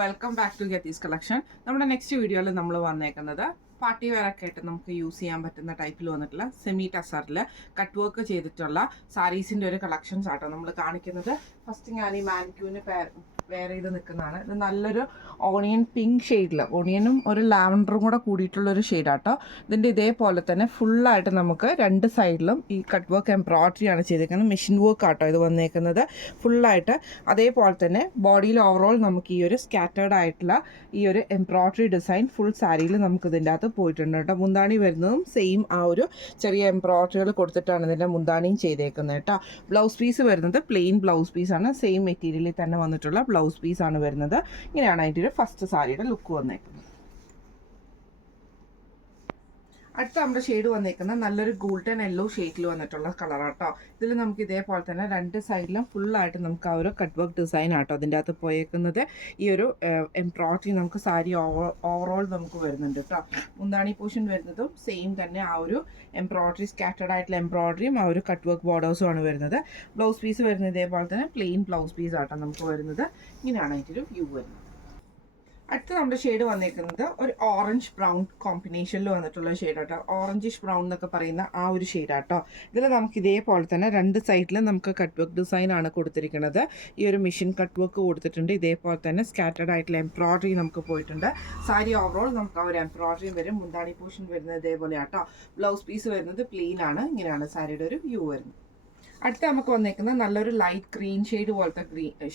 Welcome back to ഗെത്തീസ് collection. നമ്മുടെ next വീഡിയോയിൽ നമ്മൾ വന്നേക്കുന്നത് പാർട്ടി വെയർ ഒക്കെ ആയിട്ട് നമുക്ക് യൂസ് ചെയ്യാൻ പറ്റുന്ന ടൈപ്പിൽ വന്നിട്ടുള്ള സെമി ടസറിൽ കട്ട് വർക്ക് ചെയ്തിട്ടുള്ള സാരീസിൻ്റെ ഒരു കളക്ഷൻസ് ആട്ടോ നമ്മൾ കാണിക്കുന്നത്. ഫസ്റ്റ് ഞാൻ ഈ മാനിക്യൂവിന് വെയർ ചെയ്ത് നിൽക്കുന്നതാണ്. ഇത് നല്ലൊരു ഓണിയൻ പിങ്ക് ഷെയ്ഡിൽ, ഓണിയനും ഒരു ലാവൻഡറും കൂടെ കൂടിയിട്ടുള്ളൊരു ഷെയ്ഡാട്ടോ. ഇതിൻ്റെ ഇതേപോലെ തന്നെ ഫുള്ളായിട്ട് നമുക്ക് രണ്ട് സൈഡിലും ഈ കട്ട് വർക്ക് എംബ്രോയ്ഡറി ആണ് ചെയ്തേക്കുന്നത്. മെഷീൻ വർക്ക് ആട്ടോ ഇത് വന്നേക്കുന്നത് ഫുള്ളായിട്ട്. അതേപോലെ തന്നെ ബോഡിയിൽ ഓവറോൾ നമുക്ക് ഈ ഒരു സ്കാറ്റേർഡ് ആയിട്ടുള്ള ഈ ഒരു എംബ്രോയ്ഡറി ഡിസൈൻ ഫുൾ സാരിയിൽ നമുക്ക് ഇതിൻ്റെ അകത്ത് പോയിട്ടുണ്ട് കേട്ടോ. മുന്താണി വരുന്നതും സെയിം ആ ഒരു ചെറിയ എംബ്രോയ്ഡറികൾ കൊടുത്തിട്ടാണ് ഇതിൻ്റെ മുന്താണിയും ചെയ്തേക്കുന്നത് കേട്ടോ. ബ്ലൗസ് പീസ് വരുന്നത് പ്ലെയിൻ ബ്ലൗസ് പീസാണ്. സെയിം മെറ്റീരിയലിൽ തന്നെ വന്നിട്ടുള്ള ബ്ലൗസ് പീസാണ് വരുന്നത്. ഇങ്ങനെയാണ് അതിൻ്റെ ഒരു ഫസ്റ്റ് സാരിയുടെ ലുക്ക് വന്നേക്കുന്നത്. അടുത്ത നമ്മുടെ ഷെയ്ഡ് വന്നേക്കുന്നത് നല്ലൊരു ഗോൾഡൻ യെല്ലോ ഷെയ്ഡിൽ വന്നിട്ടുള്ള കളറാട്ടോ. ഇതിൽ നമുക്ക് ഇതേപോലെ തന്നെ രണ്ട് സൈഡിലും ഫുള്ളായിട്ട് നമുക്ക് ആ ഒരു കട്ട് വർക്ക് ഡിസൈൻ ആട്ടോ അതിൻ്റെ അകത്ത് പോയേക്കുന്നത്. ഈ ഒരു എംബ്രോയ്ഡറി നമുക്ക് സാരി ഓവറോൾ നമുക്ക് വരുന്നുണ്ട് കേട്ടോ. മുന്താണി പോർഷൻ വരുന്നതും സെയിം തന്നെ ആ ഒരു എംബ്രോയ്ഡറി സ്കാറ്റേർഡ് ആയിട്ടുള്ള എംബ്രോയ്ഡറിയും ആ ഒരു കട്ട് വർക്ക് ബോർഡേഴ്സും ആണ് വരുന്നത്. ബ്ലൗസ് പീസ് വരുന്നത് ഇതേപോലെ തന്നെ പ്ലെയിൻ ബ്ലൗസ് പീസ് ആട്ടോ നമുക്ക് വരുന്നത്. ഇങ്ങനെയാണ് അതിൻ്റെ ഒരു വ്യൂ വരുന്നത്. അടുത്ത നമ്മുടെ ഷെയ്ഡ് വന്നേക്കുന്നത് ഒരു ഓറഞ്ച് ബ്രൗൺ കോമ്പിനേഷനിൽ വന്നിട്ടുള്ള ഷെയ്ഡാട്ടോ. ഓറഞ്ചിഷ് ബ്രൗൺ എന്നൊക്കെ പറയുന്ന ആ ഒരു ഷെയ്ഡാട്ടോ. ഇതിൽ നമുക്ക് ഇതേപോലെ തന്നെ രണ്ട് സൈഡിലും നമുക്ക് കട്ട് വർക്ക് ഡിസൈൻ ആണ് കൊടുത്തിരിക്കുന്നത്. ഈ ഒരു മെഷീൻ കട്ട് വർക്ക് കൊടുത്തിട്ടുണ്ട്. ഇതേപോലെ തന്നെ സ്കാറ്റേർഡ് ആയിട്ടുള്ള എംബ്രോയ്ഡറി നമുക്ക് പോയിട്ടുണ്ട്. സാരി ഓവറോൾ നമുക്ക് ആ ഒരു എംബ്രോയ്ഡറിയും വരും. മുന്താണി പോർഷൻ വരുന്നത് ഇതേപോലെ ആട്ടോ. ബ്ലൗസ് പീസ് വരുന്നത് പ്ലെയിൻ ആണ്. ഇങ്ങനെയാണ് സാരിയുടെ ഒരു വ്യൂ വരുന്നത്. അടുത്ത നമുക്ക് വന്നേക്കുന്നത് നല്ലൊരു ലൈറ്റ് ഗ്രീൻ ഷെയ്ഡ് പോലത്തെ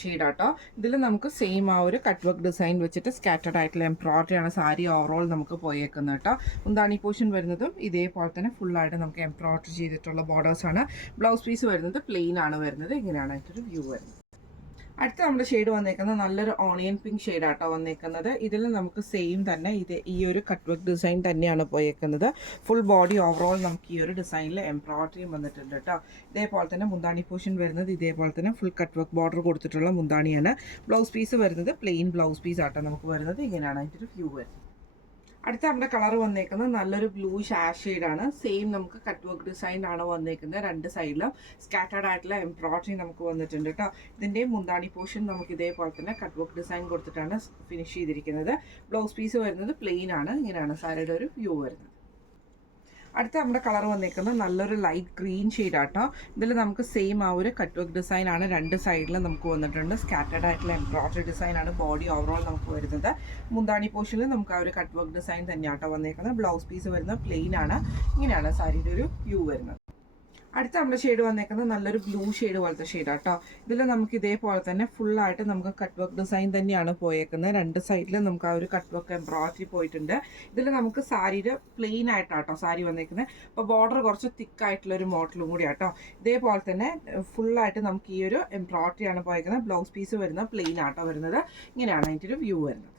ഷെയ്ഡാട്ടോ. ഇതിൽ നമുക്ക് സെയിം ആ ഒരു കട്ട് വർക്ക് ഡിസൈൻ വെച്ചിട്ട് സ്കാറ്റേർഡ് ആയിട്ടുള്ള എംബ്രോയ്ഡറി ആണ് സാരി ഓവറോൾ നമുക്ക് പോയേക്കുന്നത് കേട്ടോ. മുന്താണി പോർഷൻ വരുന്നതും ഇതേപോലെ തന്നെ ഫുള്ളായിട്ട് നമുക്ക് എംബ്രോയ്ഡറി ചെയ്തിട്ടുള്ള ബോർഡേഴ്സാണ്. ബ്ലൗസ് പീസ് വരുന്നത് പ്ലെയിൻ ആണ് വരുന്നത്. ഇങ്ങനെയാണ് അതിൻ്റെ ഒരു വ്യൂ വരുന്നത്. അടുത്ത നമ്മുടെ ഷെയ്ഡ് വന്നേക്കുന്നത് നല്ലൊരു ഓണിയൻ പിങ്ക് ഷെയ്ഡാട്ടോ വന്നേക്കുന്നത്. ഇതിൽ നമുക്ക് സെയിം തന്നെ ഈ ഒരു കട്ട് വർക്ക് ഡിസൈൻ തന്നെയാണ് പോയേക്കുന്നത്. ഫുൾ ബോഡി ഓവറോൾ നമുക്ക് ഈ ഒരു ഡിസൈനിൽ എംബ്രോയ്ഡറിയും വന്നിട്ടുണ്ട് കേട്ടോ. ഇതേപോലെ തന്നെ മുന്താണി പോർഷൻ വരുന്നത് ഇതേപോലെ തന്നെ ഫുൾ കട്ട് വർക്ക് ബോർഡർ കൊടുത്തിട്ടുള്ള മുന്താണിയാണ്. ബ്ലൗസ് പീസ് വരുന്നത് പ്ലെയിൻ ബ്ലൗസ് പീസ് ആട്ടോ നമുക്ക് വരുന്നത്. ഇങ്ങനെയാണ് അതിൻ്റെ ഒരു വ്യൂ വരുന്നത്. അടുത്ത നമ്മുടെ കളർ വന്നേക്കുന്നത് നല്ലൊരു ബ്ലൂ ഷാഷ് ഷെയ്ഡാണ്. സെയിം നമുക്ക് കട്ട് വർക്ക് ഡിസൈൻ ആണ് വന്നേക്കുന്നത്. രണ്ട് സൈഡിലും സ്കാറ്റേർഡ് ആയിട്ടുള്ള എംബ്രോയ്ഡറി നമുക്ക് വന്നിട്ടുണ്ട് കേട്ടോ. ഇതിൻ്റെ മുന്താണി പോർഷൻ നമുക്ക് ഇതേപോലെ തന്നെ കട്ട് വർക്ക് ഡിസൈൻ കൊടുത്തിട്ടാണ് ഫിനിഷ് ചെയ്തിരിക്കുന്നത്. ബ്ലൗസ് പീസ് വരുന്നത് പ്ലെയിൻ ആണ്. ഇങ്ങനെയാണ് സാരിയുടെ ഒരു വ്യൂ വരുന്നത്. അടുത്ത നമ്മുടെ കളർ വന്നേക്കുന്നത് നല്ലൊരു ലൈറ്റ് ഗ്രീൻ ഷെയ്ഡാട്ടോ. ഇതിൽ നമുക്ക് സെയിം ആ ഒരു കട്ട് വർക്ക് ഡിസൈൻ ആണ് രണ്ട് സൈഡിലും നമുക്ക് വന്നിട്ടുണ്ട്. സ്കാറ്റേർഡ് ആയിട്ടുള്ള എംബ്രോയ്ഡറി ഡിസൈൻ ആണ് ബോഡി ഓവറോൾ നമുക്ക് വരുന്നത്. മുന്താണി പോർഷനിൽ നമുക്ക് ആ ഒരു കട്ട് വർക്ക് ഡിസൈൻ തന്നെയാട്ടോ വന്നേക്കുന്നത്. ബ്ലൗസ് പീസ് വരുന്നത് പ്ലെയിൻ ആണ്. ഇങ്ങനെയാണ് സാരിയുടെ ഒരു വ്യൂ വരുന്നത്. അടുത്ത നമ്മുടെ ഷെയ്ഡ് വന്നേക്കുന്നത് നല്ലൊരു ബ്ലൂ ഷെയ്ഡ് പോലത്തെ ഷെയ്ഡാട്ടോ. ഇതിൽ നമുക്ക് ഇതേപോലെ തന്നെ ഫുള്ളായിട്ട് നമുക്ക് കട്ട് വർക്ക് ഡിസൈൻ തന്നെയാണ് പോയേക്കുന്നത്. രണ്ട് സൈഡിലും നമുക്ക് ആ ഒരു കട്ട് വർക്ക് എംബ്രോയ്ഡറി പോയിട്ടുണ്ട്. ഇതിൽ നമുക്ക് സാരിയുടെ പ്ലെയിൻ ആയിട്ടാട്ടോ സാരി വന്നേക്കുന്നത്. അപ്പോൾ ബോർഡർ കുറച്ച് തിക്കായിട്ടുള്ളൊരു മോഡലും കൂടി ആട്ടോ. ഇതേപോലെ തന്നെ ഫുള്ളായിട്ട് നമുക്ക് ഈ ഒരു എംബ്രോയ്ഡറി ആണ് പോയേക്കുന്നത്. ബ്ലൗസ് പീസ് വരുന്നത് പ്ലെയിൻ ആട്ടോ വരുന്നത്. ഇങ്ങനെയാണ് അതിൻ്റെ ഒരു വ്യൂ വരുന്നത്.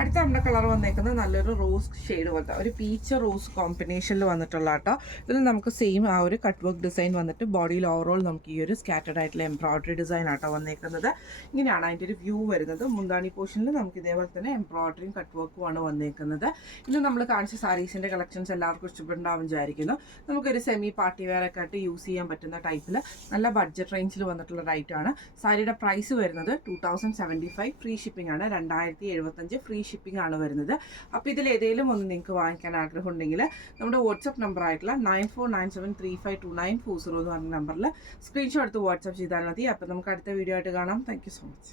അടുത്ത നമ്മുടെ കളർ വന്നേക്കുന്നത് നല്ലൊരു റോസ് ഷെയ്ഡ് പോലത്തെ ഒരു പീച്ച് റോസ് കോമ്പിനേഷനിൽ വന്നിട്ടുള്ള കേട്ടോ. ഇതിൽ നമുക്ക് സെയിം ആ ഒരു കട്ട് വർക്ക് ഡിസൈൻ വന്നിട്ട് ബോഡിയിൽ ഓവറോൾ നമുക്ക് ഈ ഒരു സ്കാറ്റേർഡ് ആയിട്ടുള്ള എംബ്രോയ്ഡറി ഡിസൈൻ ആട്ടോ വന്നേക്കുന്നത്. ഇങ്ങനെയാണ് അതിൻ്റെ ഒരു വ്യൂ വരുന്നത്. മുന്താണി പോർഷനിൽ നമുക്ക് ഇതേപോലെ തന്നെ എംബ്രോയ്ഡറിയും കട്ട് വർക്കും ആണ് വന്നേക്കുന്നത്. ഇന്ന് നമ്മൾ കാണിച്ച സാരീസിൻ്റെ കളക്ഷൻസ് എല്ലാവർക്കും ഇഷ്ടപ്പെട്ടുണ്ടാവും വിചാരിക്കുന്നു. നമുക്കൊരു സെമി പാർട്ടി വെയർ ഒക്കെ ആയിട്ട് യൂസ് ചെയ്യാൻ പറ്റുന്ന ടൈപ്പിൽ നല്ല ബഡ്ജറ്റ് റേഞ്ചിൽ വന്നിട്ടുള്ള റൈറ്റാണ്. സാരിയുടെ പ്രൈസ് വരുന്നത് 2075 ഫ്രീ ഷിപ്പിംഗ് ആണ്. 2075 ഫ്രീ ഷിപ്പിംഗ് ആണ് വരുന്നത്. അപ്പോൾ ഇതിൽ ഏതെങ്കിലും ഒന്ന് നിങ്ങൾക്ക് വാങ്ങിക്കാൻ ആഗ്രഹം ഉണ്ടെങ്കിൽ നമ്മുടെ വാട്സപ്പ് നമ്പർ ആയിട്ടുള്ള 9497352940 എന്ന് പറഞ്ഞ നമ്പറിൽ സ്ക്രീൻഷോട്ട് എടുത്ത് വാട്സപ്പ് ചെയ്താൽ മതി. അപ്പോൾ നമുക്ക് അടുത്ത വീഡിയോ ആയിട്ട് കാണാം. Thank you so much.